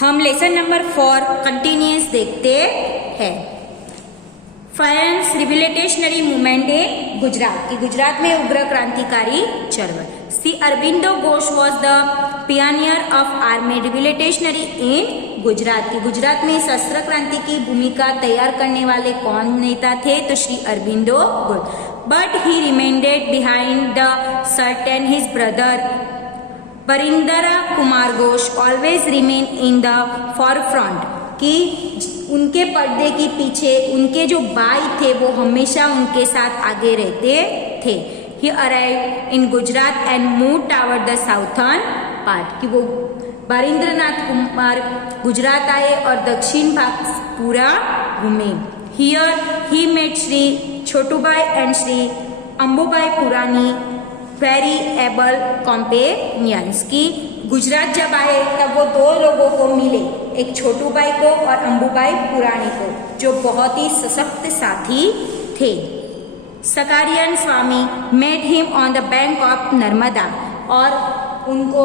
हम lesson number 4 continuous देखते हैं। Friends, revolutionary movement in Gujarat की गुजरात में उग्र क्रांतिकारी चळवळ। Shri Aurobindo Ghosh was the pioneer of army revolutionary in Gujarat की गुजरात में शस्त्र क्रांति की भूमिका तैयार करने वाले कौन नेता थे? तो Shri Aurobindo Ghosh. But he remained behind the curtain his brother Barindra Kumar Ghosh always remain in the forefront कि उनके पर्दे के पीछे उनके जो भाई थे वो हमेशा उनके साथ आगे रहते थे। He arrived in Gujarat and moved toward the southern part कि वो बरिंद्रनाथ कुमार गुजरात आए और दक्षिण भाग पूरा घूमे। Here he met Shri Chhotubhai and Shri अंबुभाई पुरानी वेरी एबल कॉम्पेनियंस की गुजरात जब आए तब वो दो लोगों को मिले, एक छोटूभाई को और अंबुभाई पुरानी को, जो बहुत ही सशक्त साथी थे। Sakariyan Swami met him on the bank of Narmada और उनको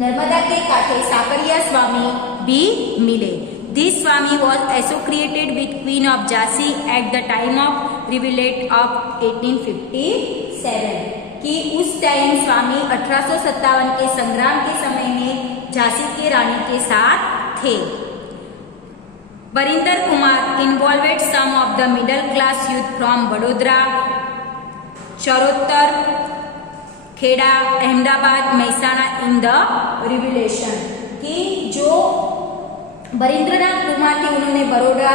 नर्मदा के कांठे साकरिया स्वामी भी मिले। This Swami was associated with queen of Jhansi at the time of revolution of 1857 कि उस टाइम स्वामी 1857 के संग्राम के समय में झांसी की रानी के साथ थे। Barindra Kumar involved some of the middle class youth from Vadodara, Charotar, Kheda, Ahmedabad, Mehsana in the revolution कि जो बरिंद्रनाथ कुमार थे उन्होंने बड़ोदरा,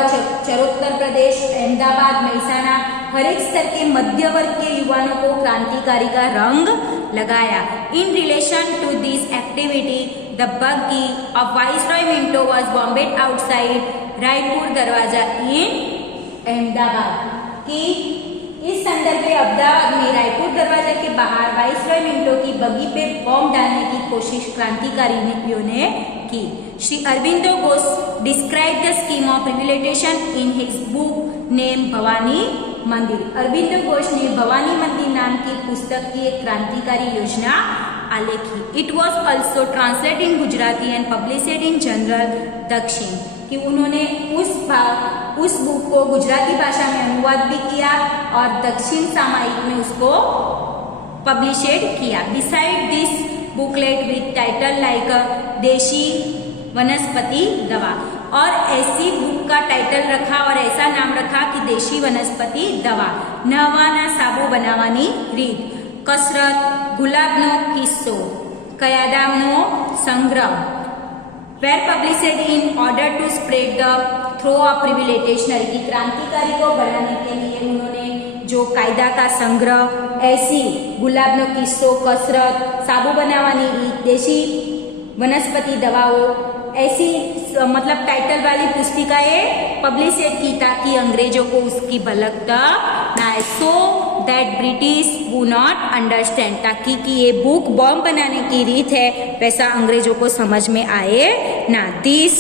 चरोतर प्रदेश, अहमदाबाद, महसाणा हर एक स्तर के मध्य वर्ग के युवाओं को क्रांतिकारी का रंग लगाया। In relation to this activity the buggy of viceroy Minto was bombed outside Raipur दरवाजा इन अहमदाबाद कि इस संदर्भ में अहमदाबाद में रायपुर दरवाजा के बाहर वाइसरॉय मिंटो की बग्गी पे बॉम्ब डालने की कोशिश क्रांतिकारियों ने की। Shri Aurobindo Ghosh describe the scheme of revolution in his book name Bhavani मंदिर। अरबिंदो घोष ने भवानी मंदिर नाम की पुस्तक की एक क्रांतिकारी योजना आलेखी। It was also translated in Gujarati and published in journal Dakshin कि उन्होंने उस बुक को गुजराती भाषा में अनुवाद भी किया और दक्षिण सामयिक में उसको पब्लिशेड किया। Beside this booklet with title like देशी वनस्पति दवा और ऐसी बुक का टाइटल रखा और ऐसा नाम रखा कि देशी वनस्पति दवा, नवाना साबु बनावानी રીત, कसरत, गुलाबनो किस्सो, कयादानो संग्रह, were published in order to spread the throw of revolutionary की क्रांतिकारी को बढ़ाने के लिए उन्होंने जो कायदा का संग्रह, ऐसी गुलाबनो किस्सो, कसरत, साबु बनावानी રીત, देशी वनस्पति दवाओं ऐसी मतलब टाइटल वाली पुस्तिकाएं पब्लिश की ताकि अंग्रेजों को उसकी भलकता ना आए, so that British would not understand ताकि कि ये बुक बॉम्ब बनाने की रीत है वैसा अंग्रेजों को समझ में आए ना। This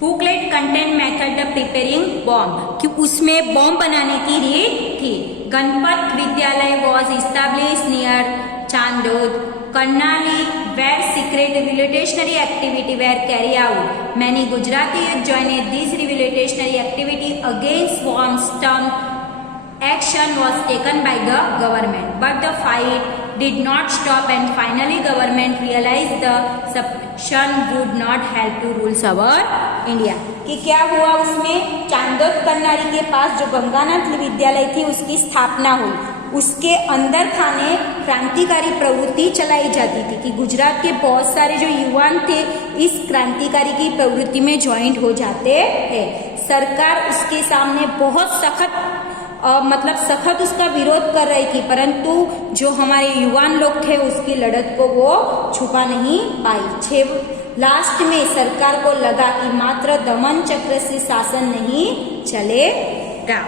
booklet content method the preparing bomb कि उसमें बॉम्ब बनाने की रीत थी। गणपत विद्यालय was establish near Chandod, Karnali, where secret revolutionary activity were carried out. Many Gujarati youth joined this revolutionary activity against bomb stump. Action was taken by the government, but the fight did not stop and finally government realized the suppression would not help to rule our India. कि क्या हुआ उसमें चांदोद करनाली के पास जो गंगानाथ विद्यालय थी उसकी स्थापना हुई, उसके अंदर थाने क्रांतिकारी प्रवृत्ति चलाई जाती थी कि गुजरात के बहुत सारे जो युवान थे इस क्रांतिकारी की प्रवृत्ति में ज्वाइंट हो जाते हैं। सरकार उसके सामने बहुत सख्त उसका विरोध कर रही थी, परंतु जो हमारे युवान लोग थे उसकी लड़त को वो छुपा नहीं पाई। लास्ट में सरकार को लगा कि मात्र दमन चक्र से शासन नहीं चलेगा।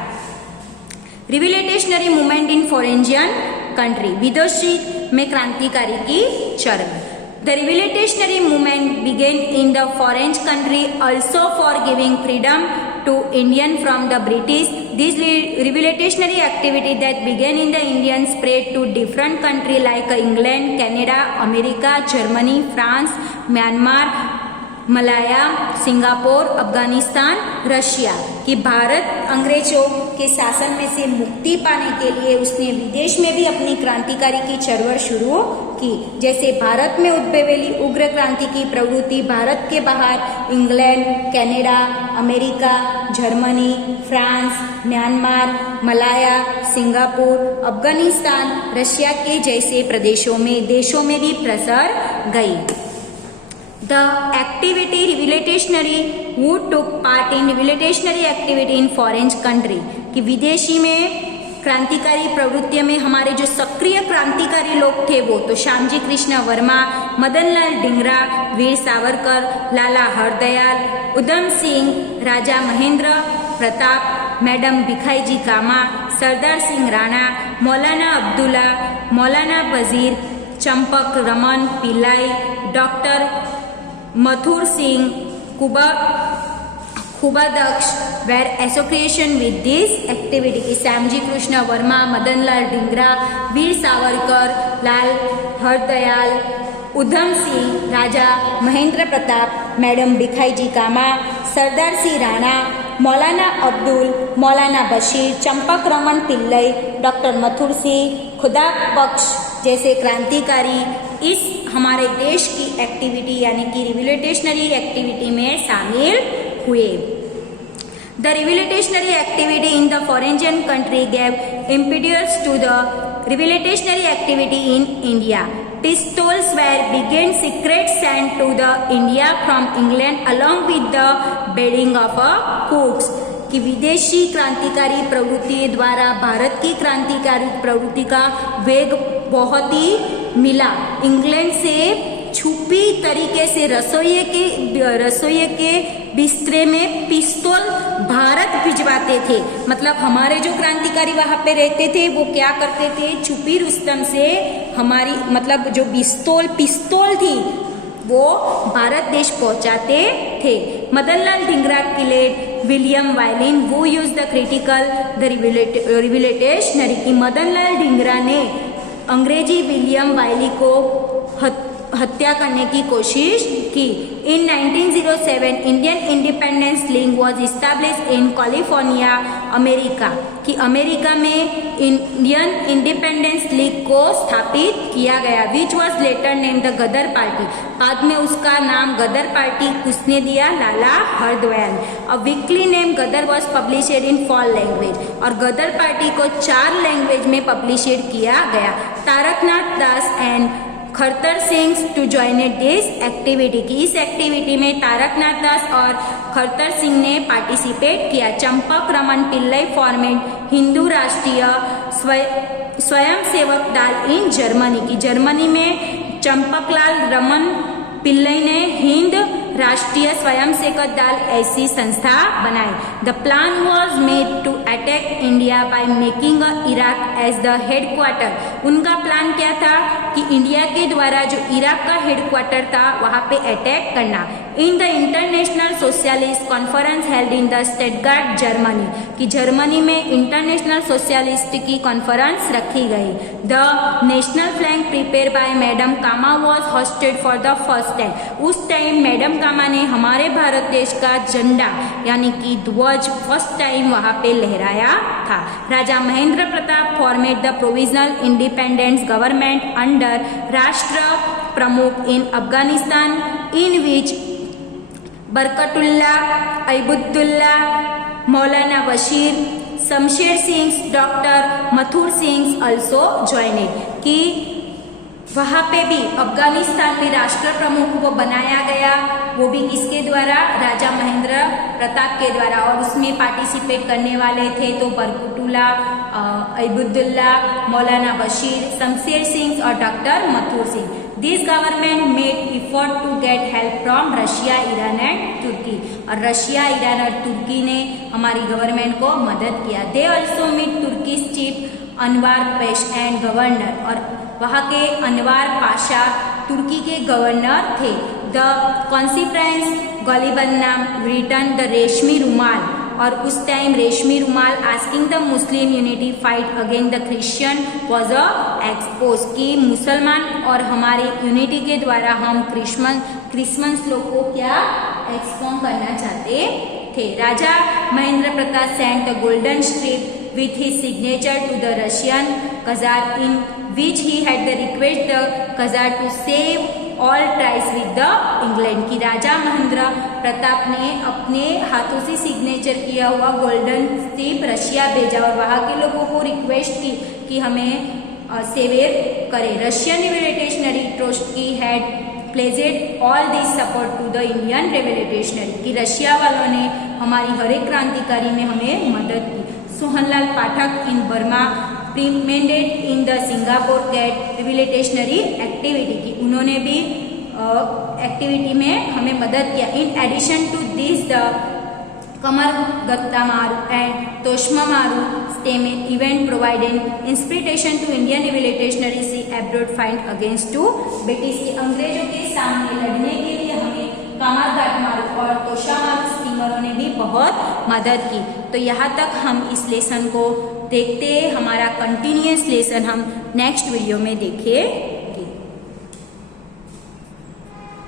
Revolutionary movement in foreign country, विदेशी में क्रांतिकारी की चरम। The revolutionary movement began in the foreign country also for giving freedom to Indian from the British. this revolutionary activity that began in the Indian spread to different countries like England, Canada, America, Germany, France, Myanmar, Malaya, Singapore, Afghanistan, Russia. कि भारत अंग्रेजों के शासन में से मुक्ति पाने के लिए उसने विदेश में भी अपनी क्रांतिकारी की चळवळ शुरू की। जैसे भारत में उद्भवेली उग्र क्रांति की प्रवृत्ति भारत के बाहर England, Canada, America, Germany, France, Myanmar, Malaya, Singapore, Afghanistan, Russia के जैसे देशों में भी प्रसर गई। The activity revolutionary who took part in revolutionary activity in foreign country कि विदेशी में क्रांतिकारी प्रवृत्तियों में हमारे जो सक्रिय क्रांतिकारी लोग थे वो तो श्यामजी कृष्ण वर्मा, मदनलाल धिंगरा, वीर सावरकर, लाला हरदयाल, उधम सिंह, राजा महेंद्र प्रताप, मैडम भिखाईजी कामा, सरदार सिंह राणा, मौलाना अब्दुल्ला, मौलाना वजीर, चंपक रमन पिल्लाई, डॉक्टर मथुर सिंह, खुबादक्ष were association with this activity कि श्यामजी कृष्ण वर्मा, मदनलाल धिंगरा, वीर सावरकर, लाल हरदयाल, उधम सिंह, राजा महेंद्र प्रताप, मैडम भिखाईजी कामा, सरदार सिंह राणा, मौलाना अब्दुल, मौलाना बशीर, चंपक रमन पिल्लई, डॉक्टर मथुर सिंह, खुदा बख्श जैसे क्रांतिकारी इस हमारे देश की एक्टिविटी यानी कि रिवोल्यूशनरी एक्टिविटी में शामिल हुए। The revolutionary activity in the foreign country gave impetus to the revolutionary activity in India. Pistols were began secret sent to the India from England along with the bedding of cooks कि विदेशी क्रांतिकारी प्रवृत्ति द्वारा भारत की क्रांतिकारी प्रवृत्ति का वेग बहुत ही मिला। इंग्लैंड से छुपी तरीके से रसोई के बिस्तरे में पिस्तौल भारत भिजवाते थे। मतलब हमारे जो क्रांतिकारी वहां पे रहते थे वो क्या करते थे, छुपी रुस्तम से हमारी मतलब जो पिस्तौल थी वो भारत देश पहुंचाते थे। Madanlal Dhingra killed William Wyllie वो use the critical the revolutionary की मदनलाल धिंगरा ने अंग्रेजी विलियम वायली को हत्या करने की कोशिश की। In 1907 Indian independence league was establish in California, America कि अमेरिका में इंडियन इंडिपेंडेंस लीग को स्थापित किया गया which was later name the Ghadar party. बाद में उसका नाम गदर पार्टी किसने दिया, Lala Hardayal. A weekly name Ghadar was published in 4 language और गदर पार्टी को 4 लैंग्वेज में पब्लिशेड किया गया। Taraknath Das and Kartar Singh to join this activity की इस एक्टिविटी में तारकनाथ दास और खरतर सिंह ने पार्टिसिपेट किया। चंपक रमन पिल्लई फॉर्मेट हिंदू राष्ट्रीय स्वयंसेवक दल इन जर्मनी की जर्मनी में चंपकलाल रमन पिल्लई ने हिंद राष्ट्रीय स्वयंसेवक दल ऐसी संस्था बनाई। The plan was made to attack India by making Iraq as the headquarter. उनका प्लान क्या था कि इंडिया के द्वारा जो इराक का हेडक्वार्टर था वहां पे अटैक करना। In the international socialist conference held in the Stuttgart Germany कि जर्मनी में इंटरनेशनल सोशलिस्ट की कॉन्फ्रेंस रखी गई। The national flag prepare by madam Cama was hosted for the first time. उस टाइम मैडम कामा ने हमारे भारत देश का झंडा यानी कि ध्वज फर्स्ट टाइम वहां पे लहराया था। Raja Mahendra Pratap formed the provisional independence government under राष्ट्र प्रमुख in Afghanistan in which Barkatullah, Obaidullah, Maulana Bashir, Shamsher Singh, doctor Mathur Singh also joined कि वहां पे भी अफगानिस्तान में राष्ट्र प्रमुख को बनाया गया। वो भी किसके द्वारा, राजा महेंद्र प्रताप के द्वारा। और उसमें पार्टिसिपेट करने वाले थे तो बरकतुल्ला, अयबुद्दुल्ला, मौलाना बशीर, शमशेर सिंह और doctor Mathur Singh. This government made effort to get help from Russia, Iran and Turkey. और रशिया, ईरान और तुर्की ने हमारी गवर्नमेंट को मदद किया। They also meet Turkish chief Anwar Pasha and governor. और वहाँ के अनवार पाशा तुर्की के गवर्नर थे। द कॉन्सिफ्रेंस गलीबन्नाम रिटर्न द रेशमी रुमाल और उस टाइम रेशमी रुमाल asking the Muslim unity fight against the Christian was a expose, कि मुसलमान और हमारे यूनिटी के द्वारा हम क्रिसमस लोग को क्या एक्सपोज करना चाहते थे। Raja Mahendra Pratap sent the golden strip with his signature to the Russian Czar, in which he had the request the Czar to save all ties with the England, कि राजा महेंद्र प्रताप ने अपने हाथों से सिग्नेचर किया हुआ गोल्डन स्ट्रिप रशिया भेजा और वहाँ के लोगों को रिक्वेस्ट की कि हमें सेवेयर करे। रशियन रिवोल्यूशनरी ट्रस्ट की had pledged all this support to the Indian revolutionary, कि रशिया वालों ने हमारी हर एक क्रांतिकारी में हमें मदद की। Sohanlal Pathak in Burma promoted in the Singapore cat revolutionary activity, की उन्होंने भी एक्टिविटी में हमें मदद किया। In addition to this the Komagata Maru and Tosa Maru steamer event provided inspiration to Indian revolutionaries abroad fight against to British, के अंग्रेजों के सामने लड़ने के लिए हमें कामारगत्तामारू और तोशामारू स्टीमरों ने भी बहुत मदद की। तो यहाँ तक हम इस लेसन को देखते हैं, हमारा कंटिन्यूअस लेसन हम नेक्स्ट वीडियो में देखें।